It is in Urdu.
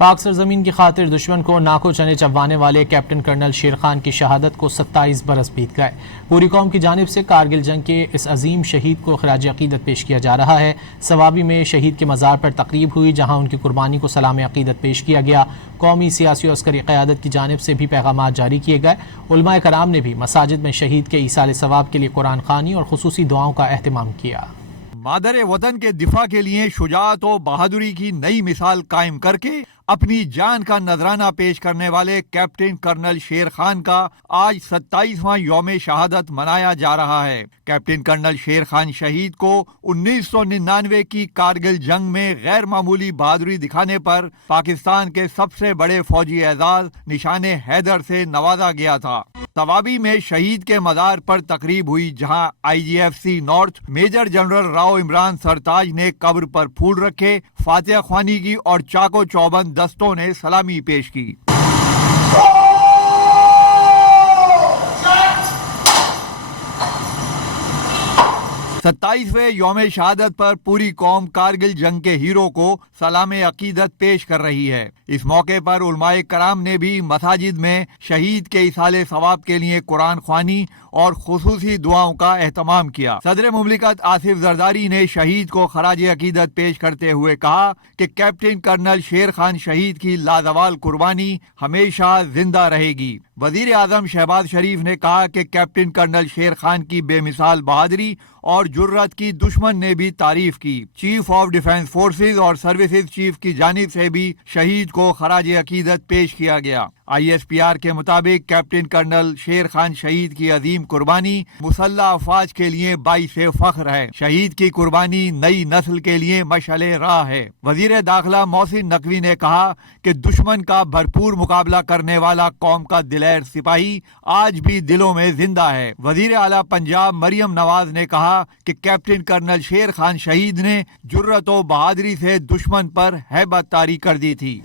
پاک سرزمین کی خاطر دشمن کو ناکو چنے چبوانے والے کیپٹن کرنل شیر خان کی شہادت کو 27 برس بیت گئے۔ پوری قوم کی جانب سے کارگل جنگ کے اس عظیم شہید کو خراج عقیدت پیش کیا جا رہا ہے۔ ثوابی میں شہید کے مزار پر تقریب ہوئی، جہاں ان کی قربانی کو سلام عقیدت پیش کیا گیا۔ قومی، سیاسی اور عسکری قیادت کی جانب سے بھی پیغامات جاری کیے گئے۔ علماء کرام نے بھی مساجد میں شہید کے ایصال ثواب کے لیے قرآن خوانی اور خصوصی دعاؤں کا اہتمام کیا۔ مادر وطن کے دفاع کے لیے شجاعت و بہادری کی نئی مثال قائم کر کے اپنی جان کا نذرانہ پیش کرنے والے کیپٹن کرنل شیر خان کا آج 27واں یوم شہادت منایا جا رہا ہے۔ کیپٹن کرنل شیر خان شہید کو 1999 کی کارگل جنگ میں غیر معمولی بہادری دکھانے پر پاکستان کے سب سے بڑے فوجی اعزاز نشان حیدر سے نوازا گیا تھا۔ ثوابی میں شہید کے مزار پر تقریب ہوئی، جہاں IGFC north major general Rao Imran Sartaj نے قبر پر پھول رکھے، فاتحہ خوانی کی اور چاقو چوبند دستوں نے سلامی پیش کی۔ 27ویں یوم شہادت پر پوری قوم کارگل جنگ کے ہیرو کو سلام عقیدت پیش کر رہی ہے۔ اس موقع پر علماء کرام نے بھی مساجد میں شہید کے ایصال ثواب کے لیے قرآن خوانی اور خصوصی دعاؤں کا اہتمام کیا۔ صدر مملکت آصف زرداری نے شہید کو خراج عقیدت پیش کرتے ہوئے کہا کہ کیپٹن کرنل شیر خان شہید کی لازوال قربانی ہمیشہ زندہ رہے گی۔ وزیر اعظم شہباز شریف نے کہا کہ کیپٹن کرنل شیر خان کی بے مثال بہادری اور جرت کی دشمن نے بھی تعریف کی۔ چیف آف ڈیفنس فورسز اور سروسز چیف کی جانب سے بھی شہید کو خراج عقیدت پیش کیا گیا۔ ISPR کے مطابق کیپٹن کرنل شیر خان شہید کی عظیم قربانی مسلح افواج کے لیے باعث فخر ہے۔ شہید کی قربانی نئی نسل کے لیے مشعل راہ ہے۔ وزیر داخلہ محسن نقوی نے کہا کہ دشمن کا بھرپور مقابلہ کرنے والا قوم کا دلیر سپاہی آج بھی دلوں میں زندہ ہے۔ وزیر اعلیٰ پنجاب مریم نواز نے کہا کہ کیپٹن کرنل شیر خان شہید نے جرت و بہادری سے دشمن پر ہیبت طاری کر دی تھی۔